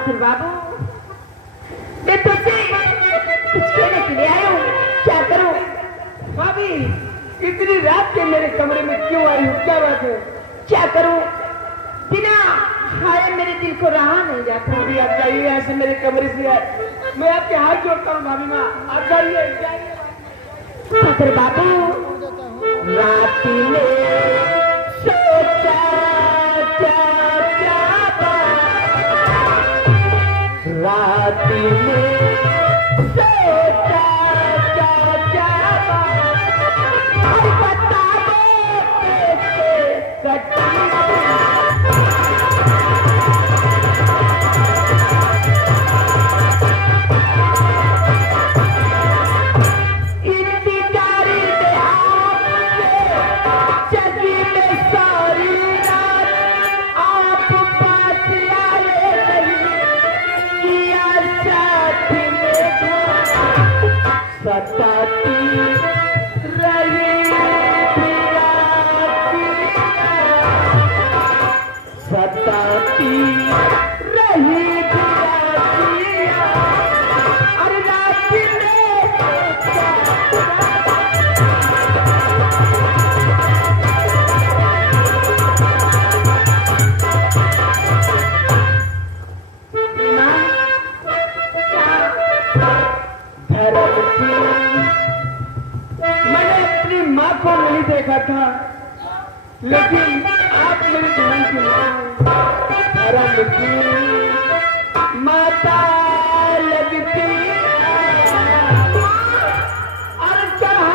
मथुर बाबू, मैं तुझसे कुछ कहने के लिए आया हूँ, क्या करूँ? भाभी इतनी रात के मेरे कमरे में क्यों आई हो? क्या बात है? क्या करूँ? बिना खाए मेरे दिल को रहा नहीं जाता। भाभी आप जाइए यहाँ से, मेरे कमरे से। मैं आपके हाथ जोड़ता हूँ भाभी माँ, आप जाइए। मथुर बाबू, रात में सोचा रात में सोचा बता दो कैसे देखा था, लेकिन आप मेरी दुल्हन की माता लगती और कहा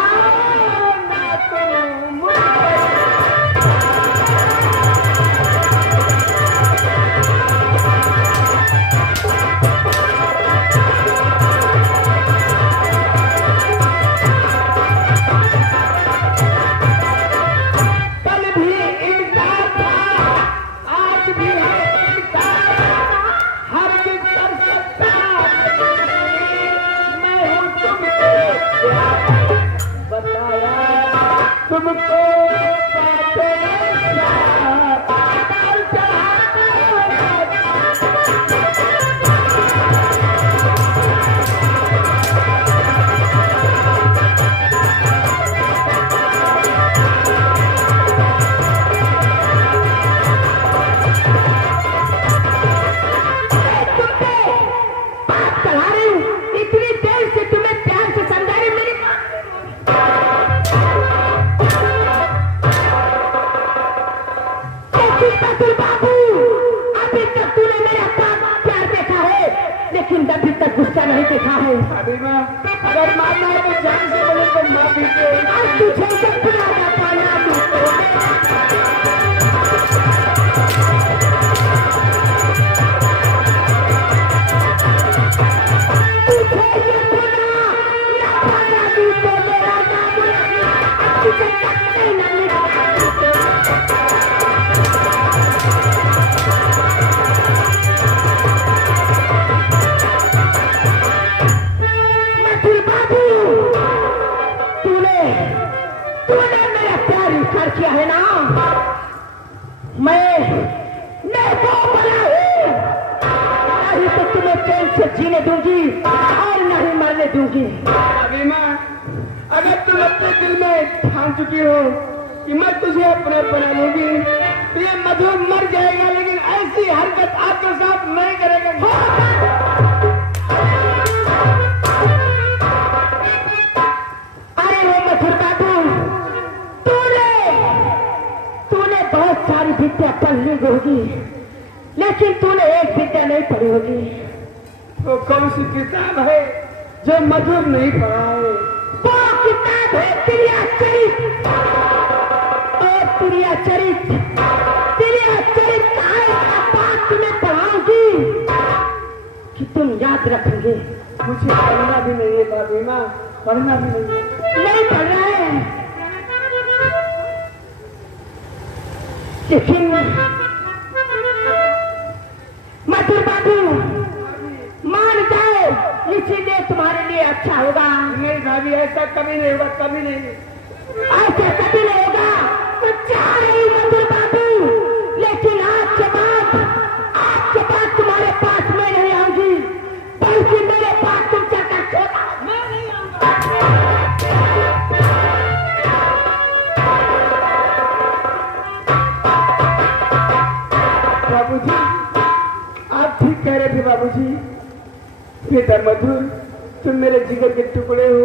ना तुम तुमको गुस्सा नहीं देखा है। अभी माँ अगर मारना है तो जान से बोले तो मार दीजिए। तुझे सब बुला जाता है किया है ना, मैं वो बना हूँ, नहीं तो तुम्हें चैन से जीने दूंगी और नहीं मरने दूंगी। अभी माँ अगर तुम अपने दिल में ठान चुकी हो कि मैं तुझे अपना बना लूंगी तो ये मधु मर जाएगा, लेकिन ऐसी हरकत आपके साथ नहीं करेगा। अरे वो मधुर बाबू, बहुत सारी विद्या पढ़ ली होगी, लेकिन तूने एक विद्या नहीं पढ़ी होगी। वो कौन सी किताब है जो मधुर नहीं पढ़ा है? वो किताब है त्रियाचरित। और त्रियाचरित बात तुम्हें पढ़ाऊंगी कि तुम याद रखोगे। मुझे पढ़ना भी नहीं है भाभी माँ, पढ़ना भी नहीं पढ़ रहा है, लेकिन मधुर बाबू मान जाओ, इसीलिए तुम्हारे लिए अच्छा होगा। नहीं भाभी ऐसा कभी नहीं होगा, कभी नहीं, ऐसा कभी नहीं होगा। तो चाहे मधुर बाबू, लेकिन आज के बाद तुम्हारे पास में नहीं बाबूजी, आप ठीक कह रहे थे बाबूजी। बेटा मधुर, तुम मेरे जिगर के टुकड़े हो,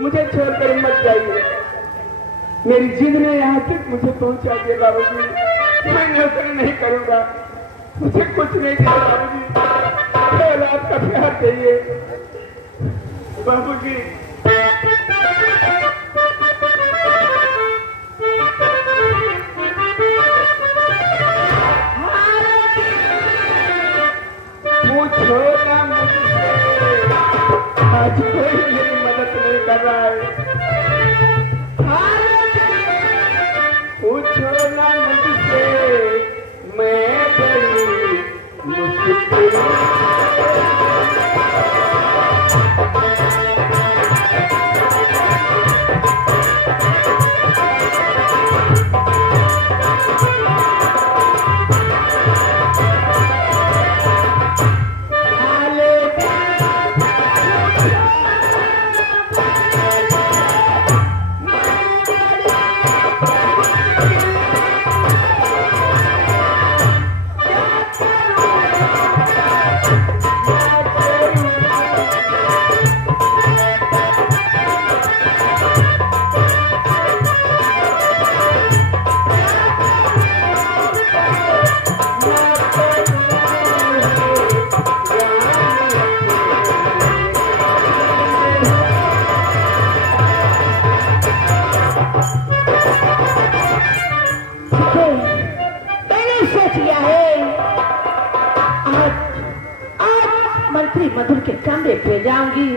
मुझे छोड़कर मत जाइए। मेरी जिद ने यहाँ तक मुझे पहुंचा दिया बाबूजी। मैं नौकरी नहीं करूंगा, मुझे कुछ नहीं चाहिए बाबूजी, केवल आपका प्यार चाहिए बाबूजी। पूछो ना मुझसे, आज कोई मेरी मदद नहीं कर रहा है। पूछो ना मुझसे, मैं बड़ी मुश्किल। मंत्री मधुर के कमरे पे जाऊंगी।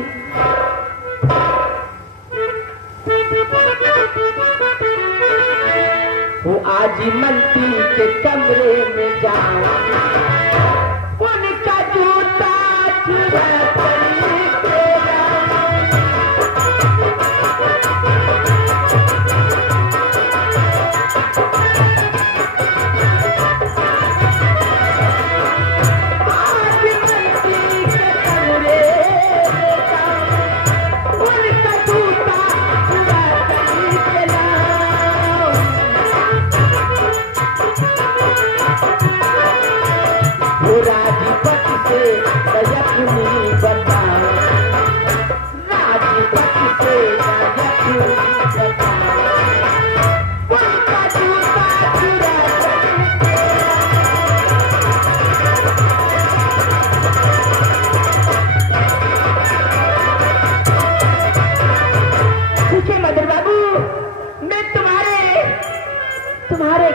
वो आज मंत्री के कमरे में जाऊंगी, उनका जूता चुरा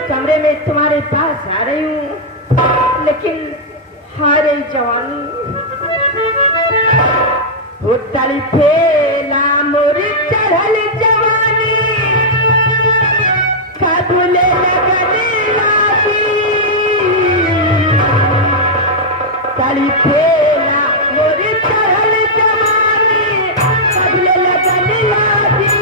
कमरे में तुम्हारे पास आ रही हूँ, लेकिन हारे जवानी वो तली फेला मोर चढ़ल जवानी, कबूले लगने लागी। तली फेला मोर चढ़ल जवानी, कबूले लगने लागी।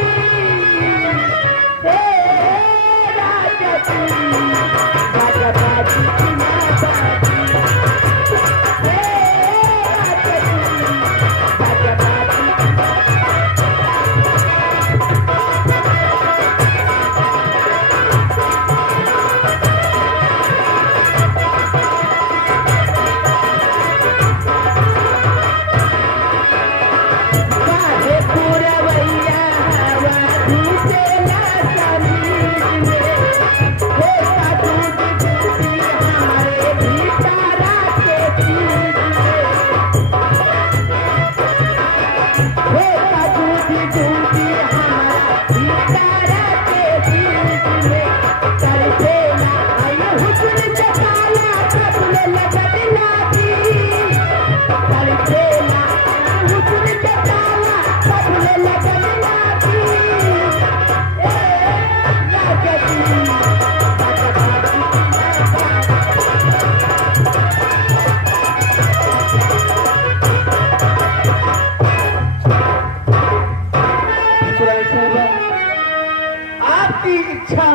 आपकी इच्छा,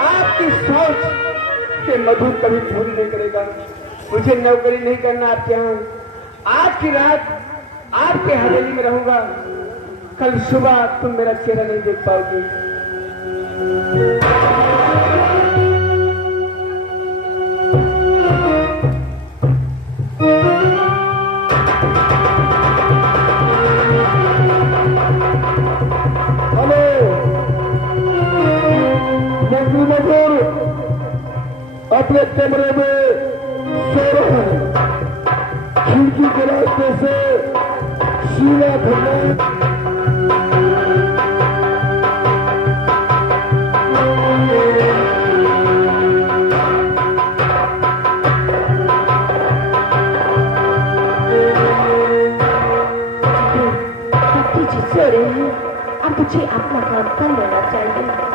आपकी सोच के मधुर कभी पूरी नहीं करेगा। मुझे नौकरी नहीं करना आपके यहाँ। आज की रात आपके हवेली में रहूंगा, कल सुबह तुम मेरा चेहरा नहीं देख पाओगे। उसी के रास्ते से शीला भगवान अब तुझे अपना काम कर लेना चाहिए।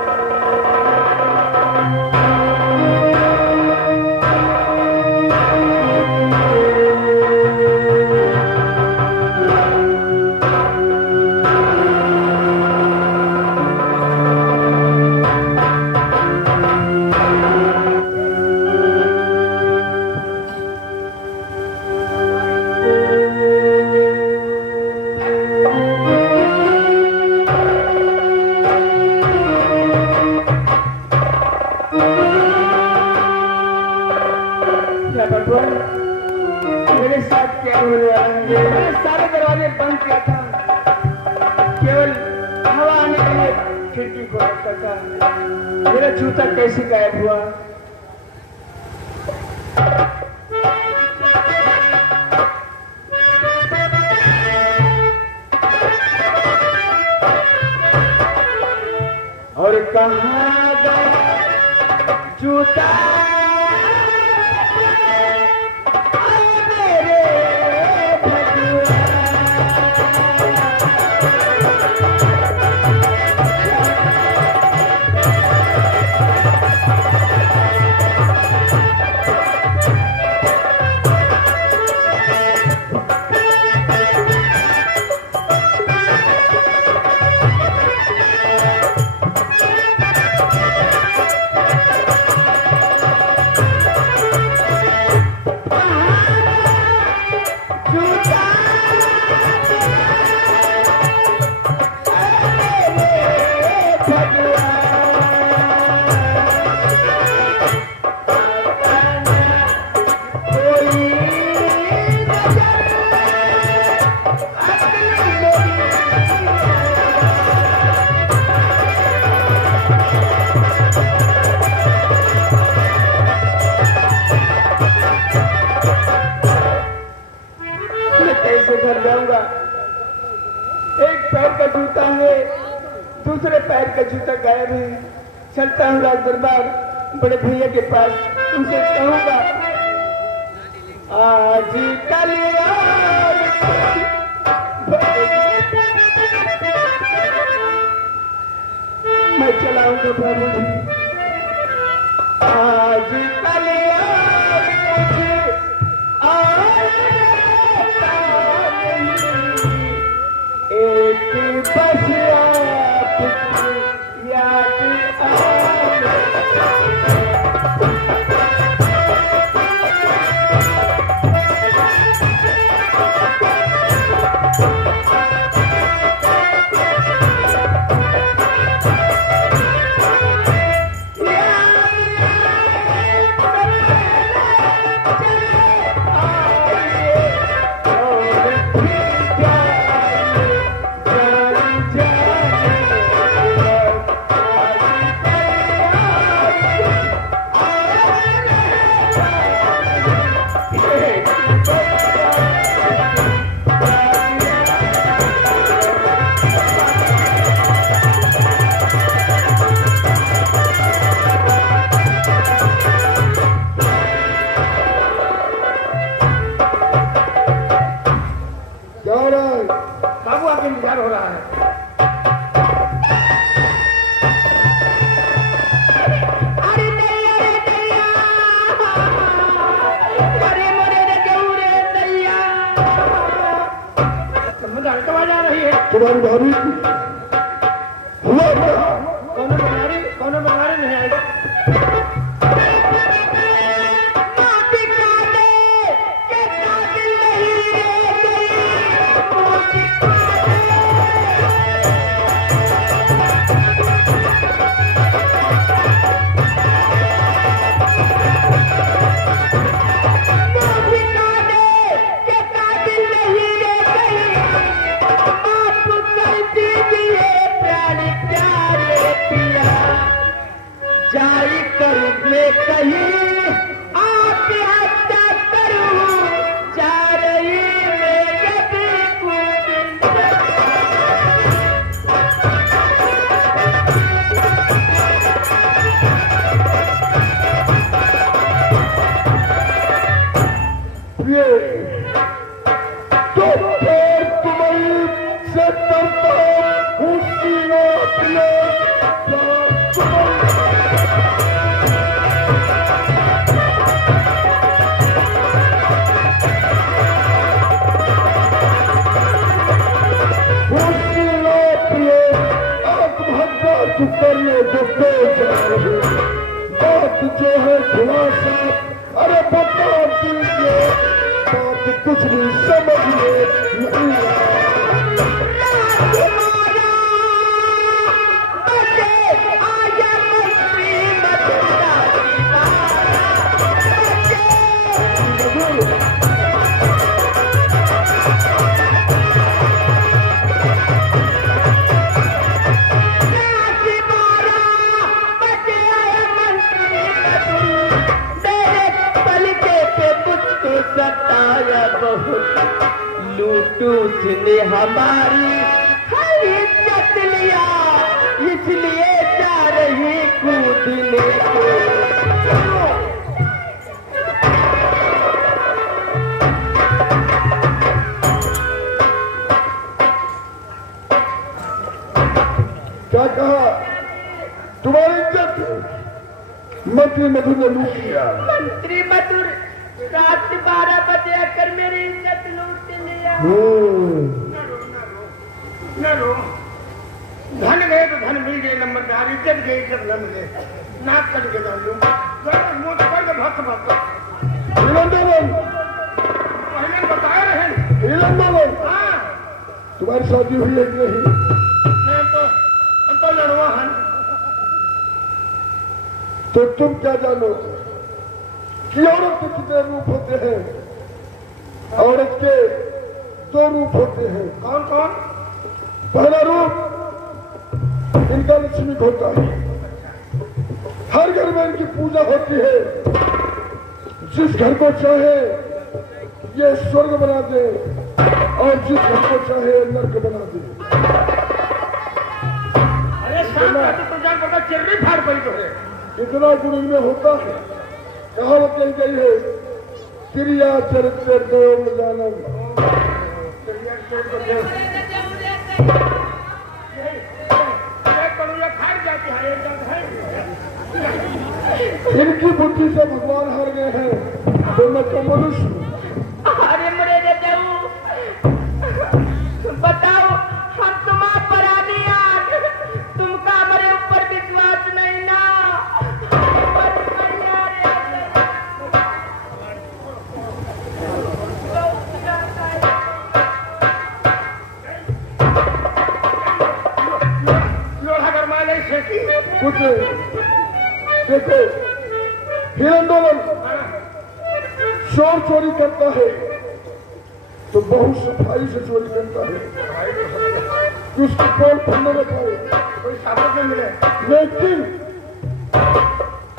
मेरे साथ क्या होने वाला है? मैंने सारे दरवाजे बंद किया था, केवल हवा आने के लिए खिड़की को रखा था। मेरा जूता कैसे गायब हुआ? और कहाँ गया जूता? घर जाऊंगा। एक पैर का जूता है, दूसरे पैर का जूता गायब है। चलता हूँ राज दरबार बड़े भैया के पास, उनसे कहूँगा आज कल मैं चलाऊंगा बाबू जी। आज कल एक बस याद बाबू आपके इंतजार हो रहा है। अरे दैया अरे मोरे रे देऊ रे दैया समझ आवाज आ रही है तुम्हारी भाभी हुआ कौन बीमारी नहीं आएगा। प्राण प्यारे प्रिय तो फिर तुम्हारी से करता हूँ सीना प्रिय करने जो बात जो है खुलासा अरे बता दीजिए बात कुछ भी समझ में नहीं लूटूस ने हमारी हर इज्जत लिया इसलिए जा रही कूदने को क्या कहा तुम्हारी इज्जत मंत्री मधुर ने लूट लिया मंत्री मधुर रात 12 बजे आकर मेरी इज्जत लूट लिया धन गए तो धन मिल गए नंबरदार इज्जत गई इज्जत न मिले नाक कट के डाल मुंह तो पहले भक्त भक्त पहले बताए रहे हाँ तुम्हारी शादी हुई है कि नहीं तो लड़वा है तो तुम क्या जानो कि औरत के कितने रूप होते हैं औरत के 2 रूप होते हैं कौन कौन पहला रूप इनका लक्ष्मी होता है हर घर में इनकी पूजा होती है जिस घर को चाहे ये स्वर्ग बना दे और जिस घर को चाहे नर्क बना दे तो जान पड़ता चिर्री फाड़ पड़ी तो है इतना गुण इनमें होता है कहावत कही गई है क्रिया चरित्र देव जानम इनकी बुद्धि से भगवान हार गए हैं तो मैं तो मनुष्य अरे मेरे रजाऊ बताओ हम तुम्हारा परानी आज तुमका हमारे ऊपर विश्वास नहीं ना कुछ देखो हिरंदोलन चोर चोरी करता है तो बहुत सफाई से चोरी करता है कि उसको पोल फंदे में पाए कोई साबुत नहीं मिले लेकिन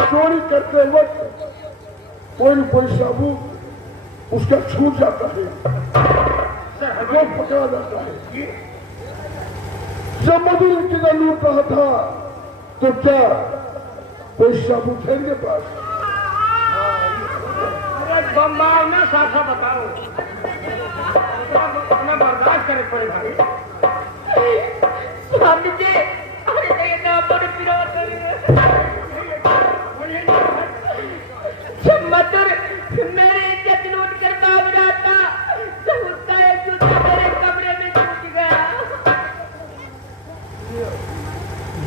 चोरी करते वक्त कोई न कोई साबुत उसका छूट जाता है वो पकड़ा जाता है जब मधुर की लूट रहा था तो क्या कोई साबुत है इनके पास बम्बाव ना साफा बताओ अपना बर्दाश्त करे पड़े भाई स्वामी जी अरे ये ना पर विरोध जब मधुर मेरी इज्जत लूट कर भाग रहा था जब उसका एक जूता मेरे कमरे में छूट गया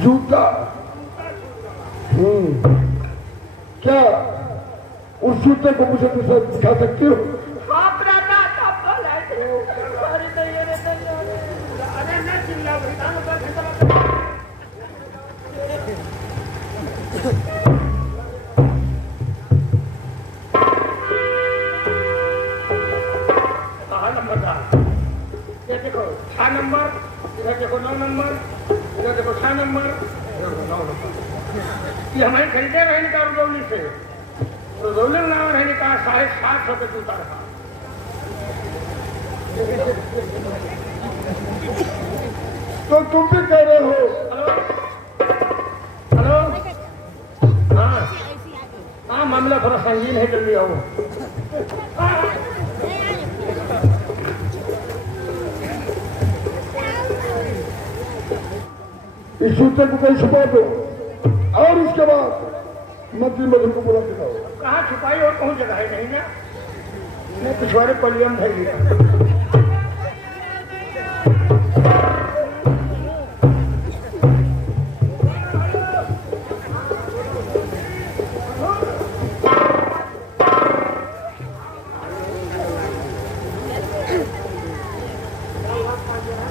जूता क्या उस जूते को मुझे दूसरा दिखा सकती हो बाप राजा था बोला अरे नहीं अरे ना चिल्ला ये देखो 6 नंबर इधर देखो 9 नंबर इधर देखो 6 नंबर इधर देखो 9 नंबर ये हमारी खरीदे रहने का रजौली से रजौली में नाम रहने का 750 के जूता रखा तो तुम भी कह रहे हो हेलो हाँ हाँ मामला थोड़ा संगीन है जल्दी आओ इस सूत्र को कहीं छुपा दो और उसके बाद मंत्री मधुर को बुला के लाओ। कहाँ छुपाई और कौन जगह है नहीं ना, मैं पिछवाड़े पलियम धर लिया।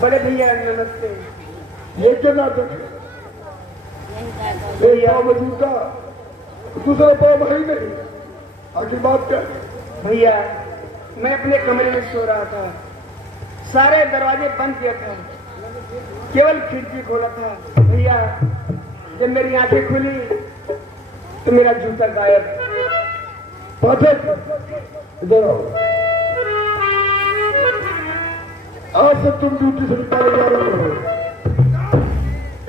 बड़े भैया नमस्ते। ये क्या नाटक है? एक पाव में जूता दूसरा पाव है ही नहीं, आखिर बात क्या है? भैया मैं अपने कमरे में सो रहा था, सारे दरवाजे बंद किया था, केवल खिड़की खोला था। भैया जब मेरी आंखें खुली तो मेरा जूता गायब। पाठक इधर आओ। आज से तुम ड्यूटी से निकाले जा रहे हो,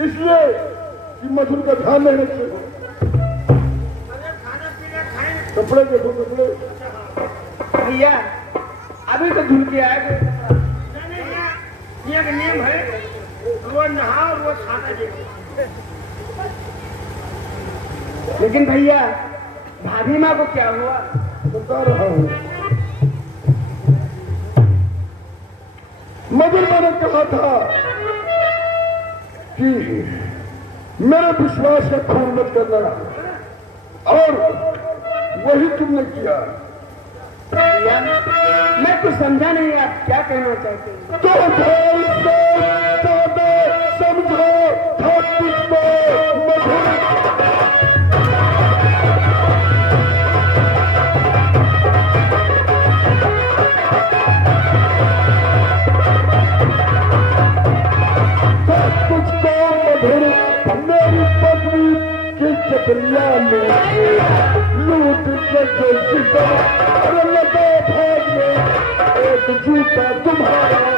इसलिए कि मधुर का ध्यान नहीं रखते हो। कपड़े देखो कपड़े। भैया अभी तो धुल के आए थे। ये नियम है, रोज नहा रोज खाना देखो। लेकिन भैया भाभी माँ को क्या हुआ? बता रहा हूँ। मधुर मैंने कहा था कि मेरे विश्वास का खून मत करना, और वही तुमने किया। भैया मैं कुछ समझा नहीं, आप क्या कहना चाहते हैं? तो ध्यान से समझो था तुझको मधुर। मेरी पत्नी की चपलिया में लूट के जीता, अरे लगा भाग में एक जूता तुम्हारा।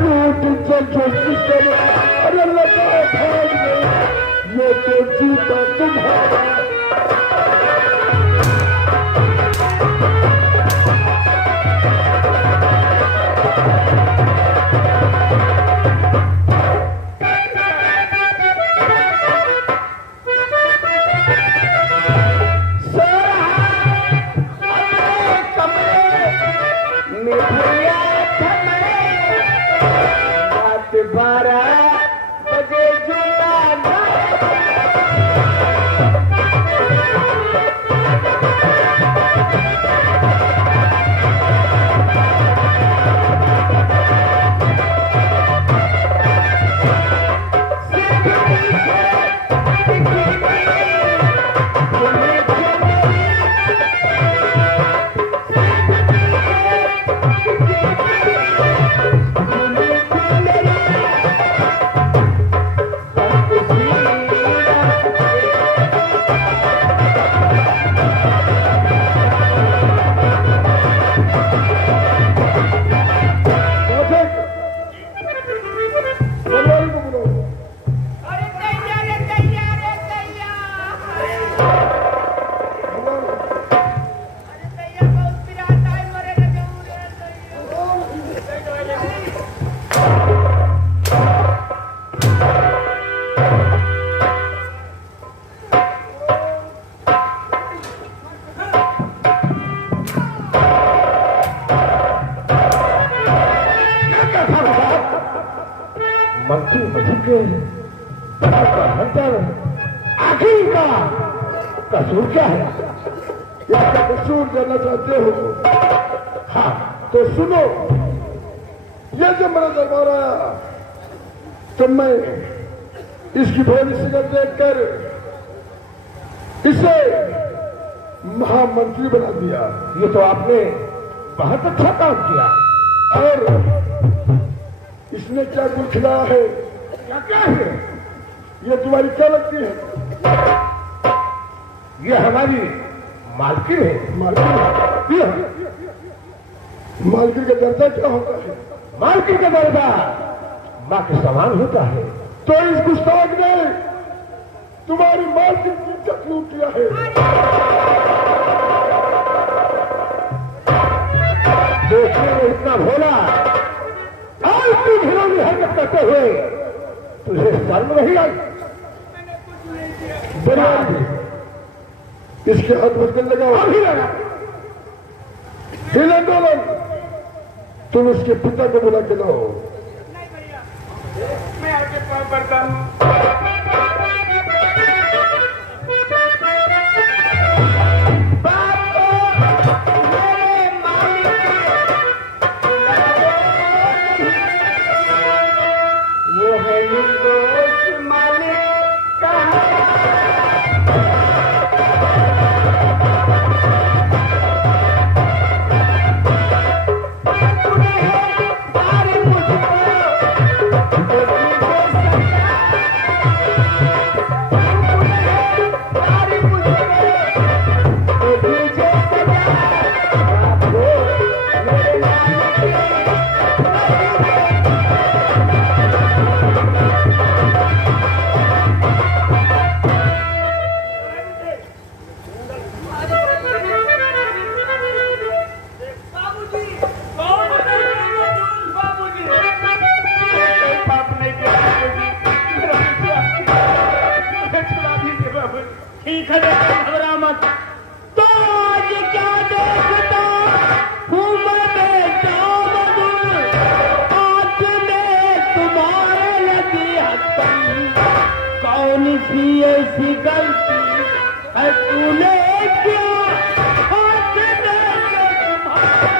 लूट के जीता, अरे लगा भाग में ये तो जूता तुम्हारा। मंत्री मधुर के आखिर का कसूर क्या है? इसका कसूर जानना चाहते हो? हाँ तो सुनो, ये जब मेरा दरबार आया तो मैं इसकी भोली शिकल देखकर इसे महामंत्री बना दिया। ये तो आपने बहुत अच्छा काम किया। और इसने क्या कुछ खिलाया है? क्या क्या है? ये तुम्हारी क्या लगती है? ये हमारी मालकिन है। मालकिन? मालकिन का दर्जा क्या होता है? मालकिन का दर्जा माँ के समान होता है। तो इस गुस्ताख ने तुम्हारी मालकिन की इज्जत लूट लिया है। देखने में इतना भोला और तू घिनौनी हरकत करते हुए तुझे शर्म नहीं आई? बना इसके हाथ मुश्किल लगाओ, अभी लगा हिलन डोलन। तुम उसके पिता को बुला के लाओ। मैं आपके पास पड़ता हूँ। ठीक है, घबरा मत। तो आज क्या देखता हूँ मैं बेटा मधुर, आँख में तुम्हारे लगी हथकड़ी। कौन सी ऐसी गलती है तूने किया, हाथ में तुम्हारे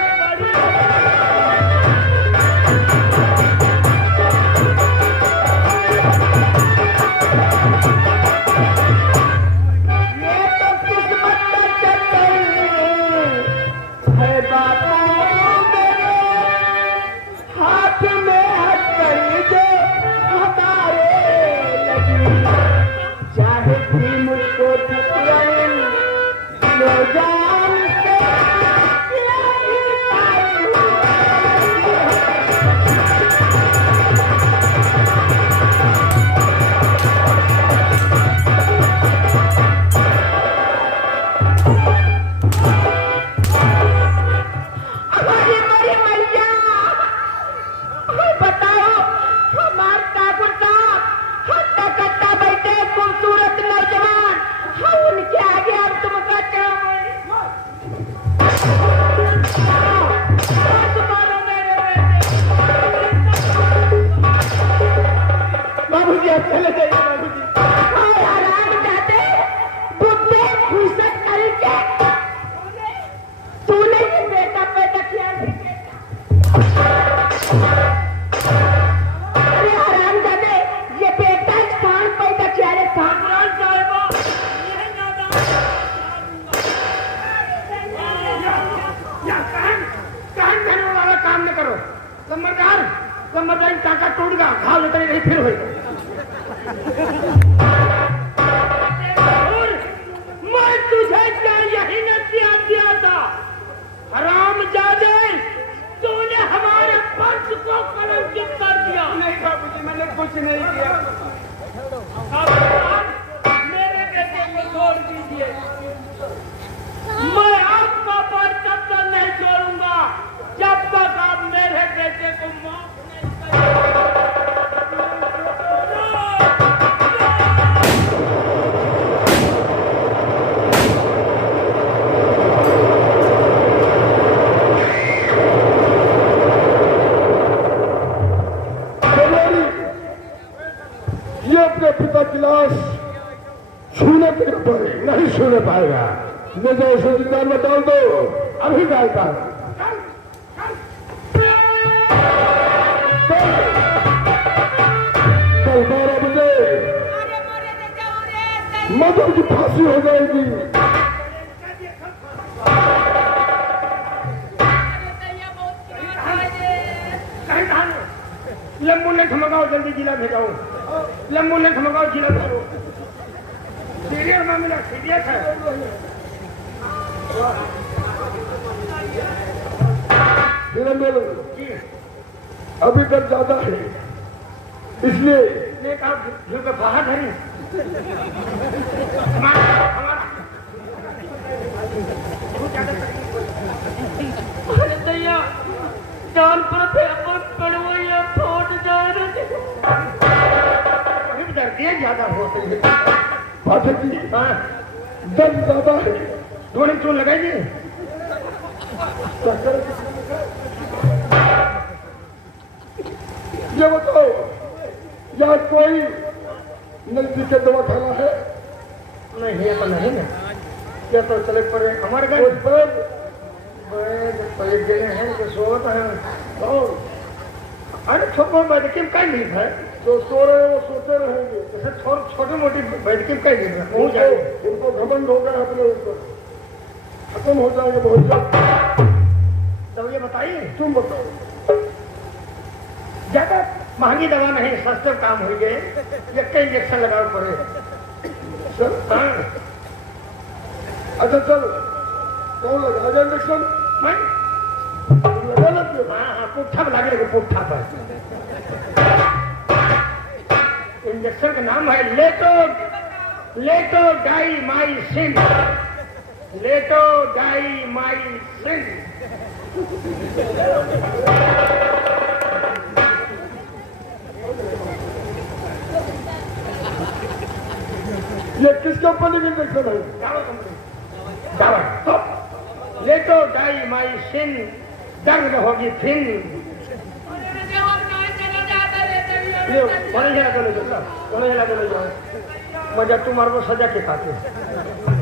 लंबरदार टाका टूट गया, घाव लेते नहीं फिर हुई। मैं तुझे क्या यही नसीहत दिया था, हरामजादे, तूने हमारे पंच को कलंकित कर दिया। नहीं बाबूजी, मैंने कुछ नहीं किया। मेरे बेटे को छोड़ दीजिए, मैं आपका पर तब तक नहीं छोड़ूंगा जब तक आप मेरे बेटे को माफ नहीं करेंगे। ये अपने पिता की लाश छूने तक नहीं छूने पाएगा। मुझे उसे जिंदा में डाल दो, अभी डालता हूं। कल 12 बजे मधुर की फांसी हो जाएगी। लंबू ने धमकाओ, जल्दी जिला भेजाओ। लंबू ने धमकाओ, जिला भेजो। सीरियस मामला, सीरियस है। अभी तक ज्यादा है, इसलिए एक आप घर पे बाहर धरी जान पर पेपर पड़ो या फोड़ जा रहे कहीं दर्द ज्यादा होते हैं पाठक जी हाँ दम ज्यादा है थोड़ी चून लगाइए ये बताओ यहाँ कोई नजदीक का दवा खाना है नहीं ये तो नहीं ना क्या तो चले पड़े हमारे कोई घर पर पहले गए हैं तो सोता है और अरे छोटे बैठकी का नहीं है जो सो रहे हैं वो सोते रहेंगे जैसे छोटी मोटी बैठकी का नहीं है हो उनको जाए उनको घमंड हो गया अपने ऊपर खत्म हो जाएंगे बहुत जल्द तो ये बताइए तुम बताओ ज्यादा महंगी दवा नहीं सस्ते काम हो गए एक इंजेक्शन लगाओ पड़े चल हाँ अच्छा चल कौन लगा इंजेक्शन मैं लगा लेते हाँ हाँ पुट्ठा पर लगे पुट्ठा पर इंजेक्शन का नाम है लेटोडाइमाइसिन लेटोडाइमाइसिन ये किस कंपनी का इंजेक्शन है दवा लेटोडाइमाइसिन दर्द होगी फिर ये बड़े जगह ले जाओ मजा तुम्हारे को सजा के खाते